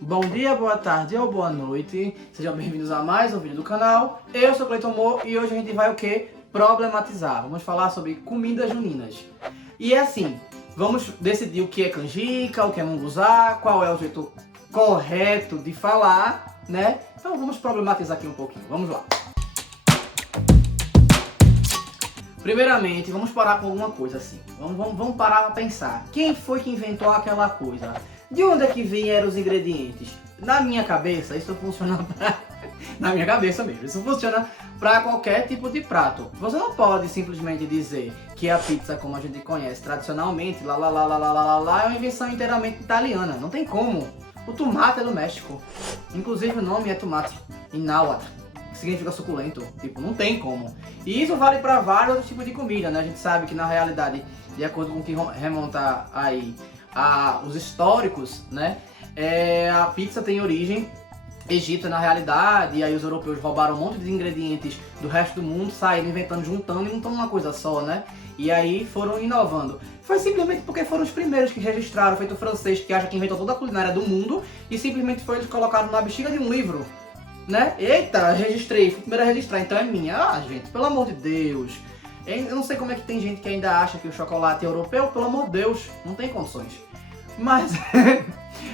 Bom dia, boa tarde ou boa noite. Sejam bem-vindos a mais um vídeo do canal. Eu sou Cleiton Mo e hoje a gente vai o quê? Problematizar. Vamos falar sobre comidas juninas. E é assim, vamos decidir o que é canjica, o que é munguzá, qual é o jeito correto de falar, né? Então vamos problematizar aqui um pouquinho. Vamos lá. Primeiramente, vamos parar com alguma coisa assim. Vamos parar para pensar. Quem foi que inventou aquela coisa? De onde é que vieram os ingredientes? Na minha cabeça, isso funciona pra... Na minha cabeça mesmo, isso funciona para qualquer tipo de prato. Você não pode simplesmente dizer que a pizza, como a gente conhece tradicionalmente, lá, é uma invenção inteiramente italiana. Não tem como. O tomate é do México. Inclusive o nome é tomate em náhuatl, que significa suculento. Tipo, não tem como. E isso vale para vários outros tipos de comida, né? A gente sabe que na realidade, de acordo com o que remonta aí os históricos, né? A pizza tem origem egípcia na realidade, e aí os europeus roubaram um monte de ingredientes do resto do mundo, saíram inventando, juntando e montando uma coisa só, né? E aí foram inovando. Foi simplesmente porque foram os primeiros que registraram, feito o francês que acha que inventou toda a culinária do mundo, e simplesmente foi eles colocaram na bexiga de um livro, né? Eita, registrei, fui o primeiro a registrar, então é minha. Ah, gente, pelo amor de Deus. Eu não sei como é que tem gente que ainda acha que o chocolate é europeu, pelo amor de Deus, não tem condições. Mas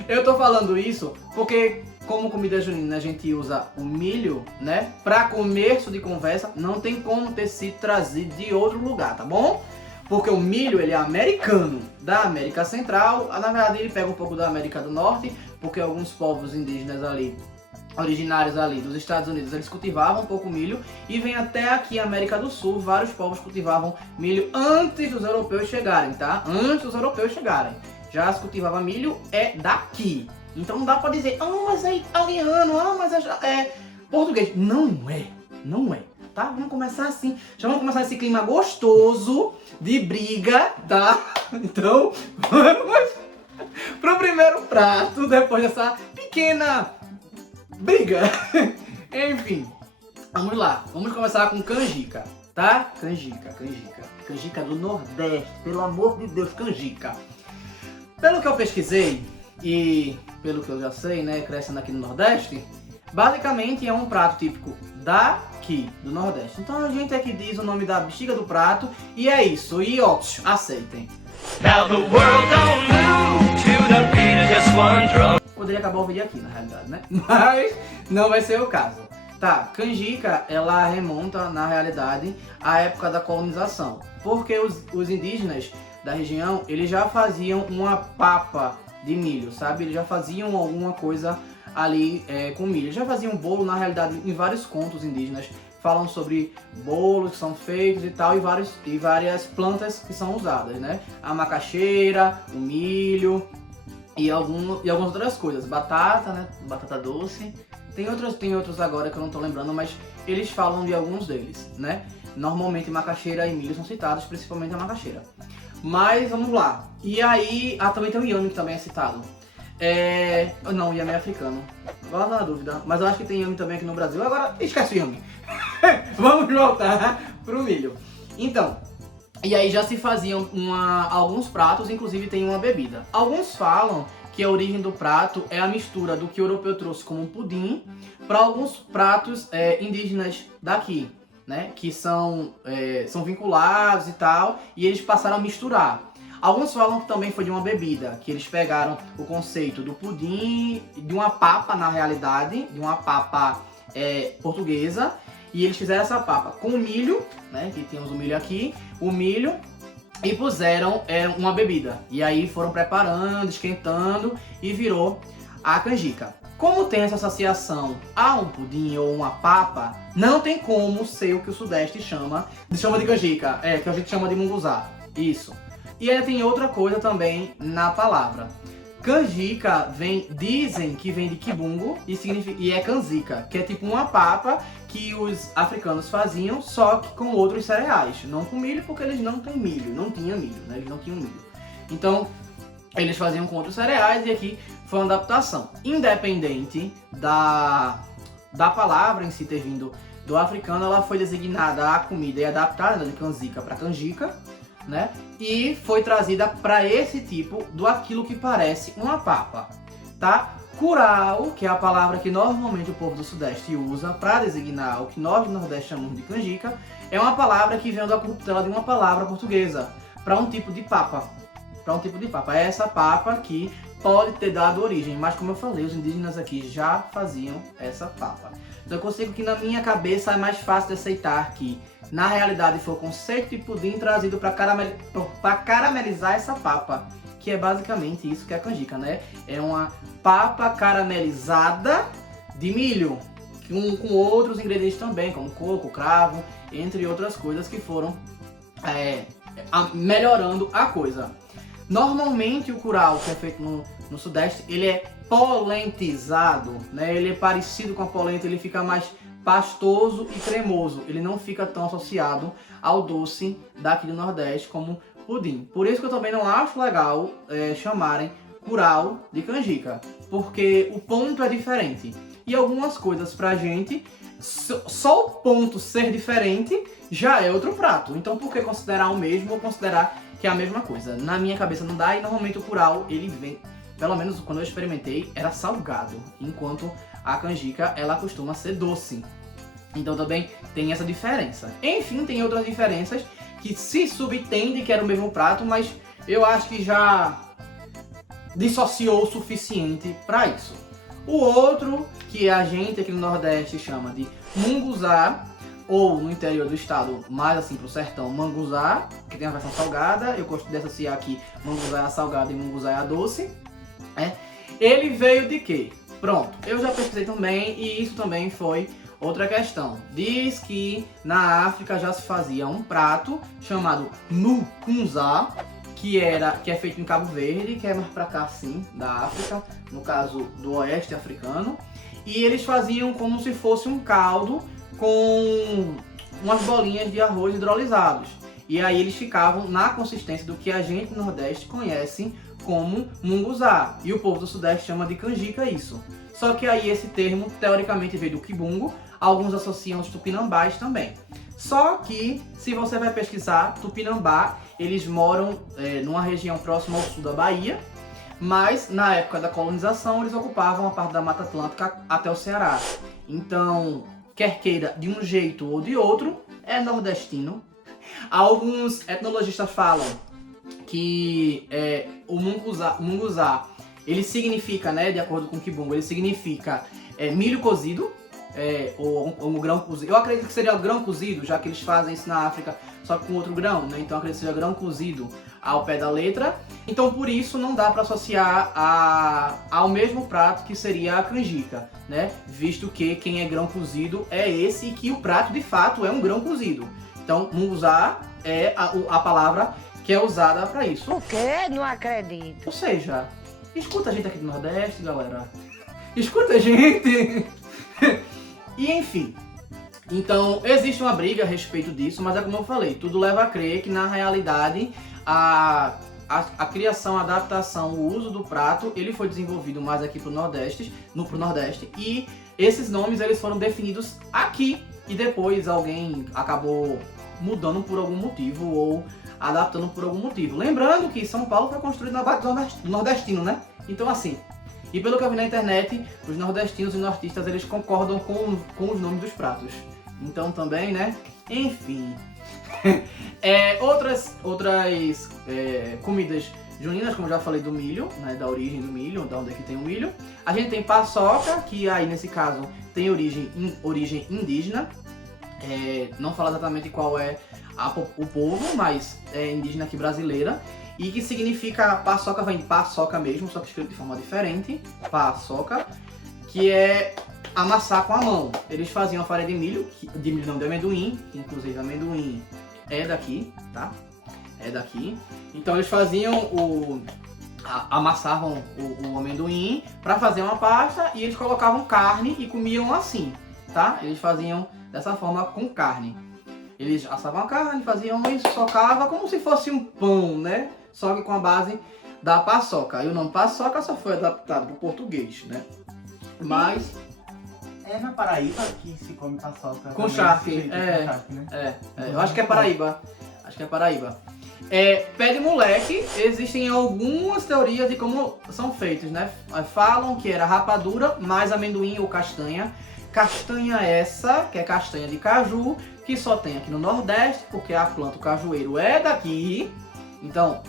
eu tô falando isso porque, como comida junina, a gente usa o milho, né? Pra começo de conversa, não tem como ter sido trazido de outro lugar, tá bom? Porque o milho, ele é americano, da América Central. Na verdade, ele pega um pouco da América do Norte, porque alguns povos indígenas ali, originários ali dos Estados Unidos, eles cultivavam um pouco milho, e vem até aqui a América do Sul, vários povos cultivavam milho antes dos europeus chegarem, tá? Antes dos europeus chegarem. Já se cultivava milho é daqui. Então não dá pra dizer, mas é italiano, mas é português. Não é, tá? Vamos começar assim. Já vamos começar esse clima gostoso de briga, tá? Então, vamos pro primeiro prato, depois dessa pequena briga. Enfim, vamos lá. Vamos começar com canjica, tá? Canjica do Nordeste, pelo amor de Deus, canjica. Pelo que eu pesquisei e pelo que eu já sei, né, crescendo aqui no Nordeste, basicamente é um prato típico daqui, do Nordeste. Então a gente é que diz o nome da bexiga do prato e é isso. E ó, aceitem. Now the world don't move to the beat of just one drum. Poderia acabar o vídeo aqui, na realidade, né? Mas não vai ser o caso. Tá, canjica, ela remonta, na realidade, à época da colonização. Porque os indígenas da região, eles já faziam uma papa de milho, sabe? Eles já faziam alguma coisa ali com milho. Eles já faziam bolo, na realidade, em vários contos indígenas falam sobre bolos que são feitos e tal, e várias plantas que são usadas, né? A macaxeira, o milho e algumas outras coisas. Batata, né? Batata doce. Tem outros agora que eu não tô lembrando, mas eles falam de alguns deles, né? Normalmente macaxeira e milho são citados, principalmente a macaxeira. Mas vamos lá. E aí, também tem o inhame que também é citado. Não, o inhame é africano. Agora na dúvida. Mas eu acho que tem inhame também aqui no Brasil. Agora esquece o inhame. Vamos voltar pro milho. Então, e aí já se faziam alguns pratos, inclusive tem uma bebida. Alguns falam que a origem do prato é a mistura do que o europeu trouxe como um pudim para alguns pratos indígenas daqui, né, que são vinculados e tal, e eles passaram a misturar. Alguns falam que também foi de uma bebida, que eles pegaram o conceito do pudim, de uma papa na realidade, de uma papa portuguesa, e eles fizeram essa papa com milho, né, que temos o milho aqui, o milho, e puseram uma bebida. E aí foram preparando, esquentando, e virou a canjica. Como tem essa associação a um pudim ou uma papa, não tem como ser o que o Sudeste chama de canjica, que a gente chama de munguzá. Isso. E ainda tem outra coisa também na palavra. Canjica dizem que vem de kibungo e é canjica, que é tipo uma papa que os africanos faziam, só que com outros cereais. Não com milho, porque eles não têm milho, não tinha milho, né? Eles não tinham milho. Então, eles faziam com outros cereais, e aqui foi uma adaptação. Independente da palavra em si ter vindo do africano, ela foi designada a comida e adaptada de canjica para canjica, né? E foi trazida para esse tipo do aquilo que parece uma papa, tá? Curau, que é a palavra que normalmente o povo do Sudeste usa para designar o que nós do Nordeste chamamos de canjica, é uma palavra que vem da corruptela de uma palavra portuguesa, para um tipo de papa. Para um tipo de papa. É essa papa que pode ter dado origem, mas como eu falei, os indígenas aqui já faziam essa papa. Então eu consigo que na minha cabeça é mais fácil de aceitar que, na realidade, foi o conceito de pudim trazido para caramelizar essa papa, que é basicamente isso que é a canjica, né? É uma papa caramelizada de milho, com outros ingredientes também, como coco, cravo, entre outras coisas que foram melhorando a coisa. Normalmente o curau, que é feito no Sudeste, ele é polentizado, né? Ele é parecido com a polenta, ele fica mais pastoso e cremoso. Ele não fica tão associado ao doce daqui do Nordeste como pudim. Por isso que eu também não acho legal chamarem curau de canjica, porque o ponto é diferente. E algumas coisas pra gente, só o ponto ser diferente já é outro prato. Então por que considerar o mesmo ou considerar que é a mesma coisa? Na minha cabeça não dá, e normalmente o curau, ele vem, pelo menos quando eu experimentei, era salgado, enquanto a canjica, ela costuma ser doce. Então também tem essa diferença. Enfim, tem outras diferenças que se subtende que era o mesmo prato, mas eu acho que já dissociou o suficiente para isso. O outro, que a gente aqui no Nordeste chama de munguzá, ou no interior do estado, mais assim pro sertão, manguzá, que tem a versão salgada. Eu gosto de associar aqui manguzá é a salgada e munguzá é a doce. Ele veio de quê? Pronto, eu já pesquisei também, e isso também foi outra questão. Diz que na África já se fazia um prato chamado mukunzá, que é feito em Cabo Verde, que é mais pra cá assim, da África, no caso do oeste africano. E eles faziam como se fosse um caldo com umas bolinhas de arroz hidrolisados. E aí eles ficavam na consistência do que a gente no Nordeste conhece como munguzá. E o povo do Sudeste chama de canjica isso. Só que aí esse termo teoricamente veio do quibungo, alguns associam os tupinambás também. Só que, se você vai pesquisar, Tupinambá, eles moram numa região próxima ao sul da Bahia, mas na época da colonização eles ocupavam a parte da Mata Atlântica até o Ceará. Então, quer queira de um jeito ou de outro, é nordestino. Alguns etnologistas falam que o munguzá, ele significa, né, de acordo com o quibungo, ele significa milho cozido, ou um grão cozido. Eu acredito que seria o grão cozido, já que eles fazem isso na África, só que com outro grão, né? Então eu acredito que seja grão cozido ao pé da letra. Então por isso não dá para associar ao mesmo prato que seria a canjica, né? Visto que quem é grão cozido é esse, e que o prato de fato é um grão cozido. Então munguzá é a palavra que é usada para isso. O quê? Não acredito. Ou seja, escuta a gente aqui do Nordeste, galera. Escuta a gente. E enfim, então existe uma briga a respeito disso, mas é como eu falei, tudo leva a crer que na realidade a criação, a adaptação, o uso do prato, ele foi desenvolvido mais aqui pro Nordeste, e esses nomes eles foram definidos aqui, e depois alguém acabou mudando por algum motivo ou adaptando por algum motivo. Lembrando que São Paulo foi construído na base do nordestino, né? Então assim, e pelo que eu vi na internet, os nordestinos e nortistas, eles concordam com os nomes dos pratos. Então também, né? Enfim. Outras comidas juninas, como eu já falei do milho, né? Da origem do milho, da onde é que tem o milho. A gente tem paçoca, que aí nesse caso tem origem indígena. Não falo exatamente qual é o povo, mas é indígena aqui brasileira. E que significa, paçoca vem de paçoca mesmo, só que escrito de forma diferente, paçoca, que é amassar com a mão. Eles faziam a farinha de milho, de amendoim, que inclusive amendoim é daqui, tá? É daqui. Então eles faziam amassavam o amendoim para fazer uma pasta, e eles colocavam carne e comiam assim, tá? Eles faziam dessa forma com carne. Eles assavam a carne, faziam isso, socava como se fosse um pão, né? Só que com a base da paçoca. E o nome paçoca só foi adaptado para o português, né? Mas... É na Paraíba que se come paçoca. Com charque, com charque, né? eu acho que é Paraíba. Acho que é Paraíba. Pé de moleque, existem algumas teorias de como são feitos, né? Falam que era rapadura mais amendoim ou castanha. Castanha essa, que é castanha de caju, que só tem aqui no Nordeste, porque a planta, o cajueiro, é daqui. Então...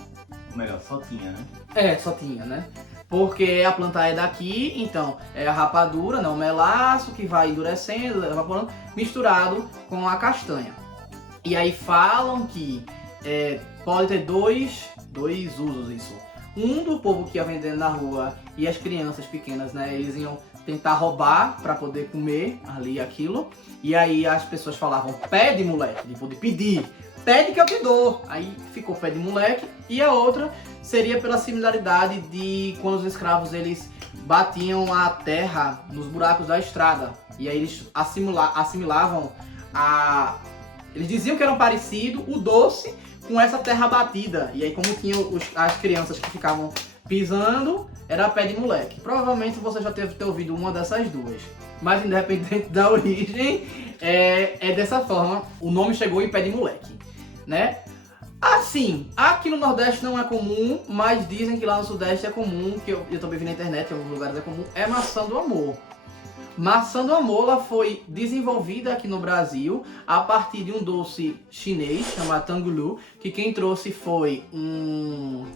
Ou melhor, só tinha, né? só tinha, né? Porque a planta é daqui, então é a rapadura, não o melaço, que vai endurecendo, evaporando, misturado com a castanha. E aí falam que pode ter dois usos isso. Um do povo que ia vendendo na rua e as crianças pequenas, né? Eles iam tentar roubar para poder comer ali aquilo. E aí as pessoas falavam pé de moleque, de poder pedir. Pede que eu te dou. Aí ficou pé de moleque. E a outra seria pela similaridade de quando os escravos eles batiam a terra nos buracos da estrada. E aí eles assimilavam eles diziam que eram parecido o doce com essa terra batida. E aí como tinham as crianças que ficavam pisando, era pé de moleque. Provavelmente você já deve ter ouvido uma dessas duas. Mas independente da origem, é dessa forma. O nome chegou em pé de moleque, né? Assim, aqui no Nordeste não é comum, mas dizem que lá no Sudeste é comum, que eu também vi na internet, em alguns lugares é comum, é maçã do amor. Maçã do amor ela foi desenvolvida aqui no Brasil a partir de um doce chinês chamado tangulu, que quem trouxe foi um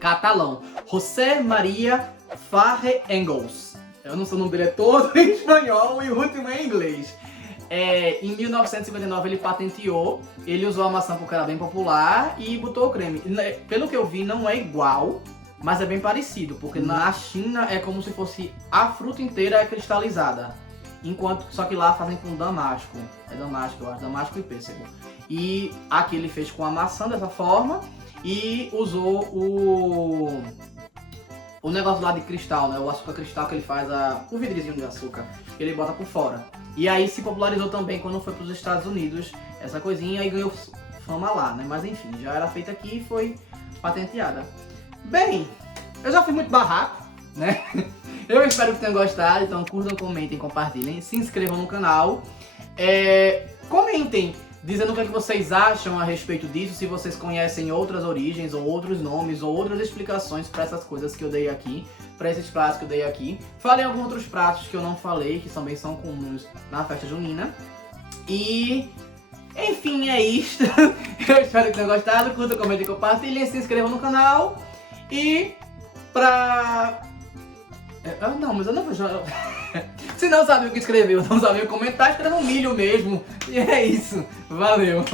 catalão, José Maria Farre Engels. Eu não sei o nome dele, é todo em espanhol e o último é em inglês. Em 1959 ele patenteou, ele usou a maçã porque era bem popular e botou o creme. Pelo que eu vi não é igual, mas é bem parecido, porque na China é como se fosse a fruta inteira cristalizada. Só que lá fazem com damasco. É damasco, eu acho, damasco e pêssego. E aqui ele fez com a maçã dessa forma e usou o negócio lá de cristal, né? O açúcar cristal que ele faz, o vidrezinho de açúcar, que ele bota por fora. E aí se popularizou também quando foi para os Estados Unidos essa coisinha e ganhou fama lá, né? Mas enfim, já era feita aqui e foi patenteada. Bem, eu já fui muito barraco, né? Eu espero que tenham gostado, então curtam, comentem, compartilhem, se inscrevam no canal. Comentem dizendo o que é que vocês acham a respeito disso, se vocês conhecem outras origens, ou outros nomes, ou outras explicações para essas coisas que eu dei aqui, para esses pratos que eu dei aqui. Falem alguns outros pratos que eu não falei, que também são comuns na festa junina. E... enfim, é isto. Eu espero que tenham gostado, curtam, comentem, compartilhem, se inscrevam no canal. E não, mas eu não vou já... Se não sabe o que escrever, ou não sabe o que comentar, escreva um milho mesmo. E é isso. Valeu.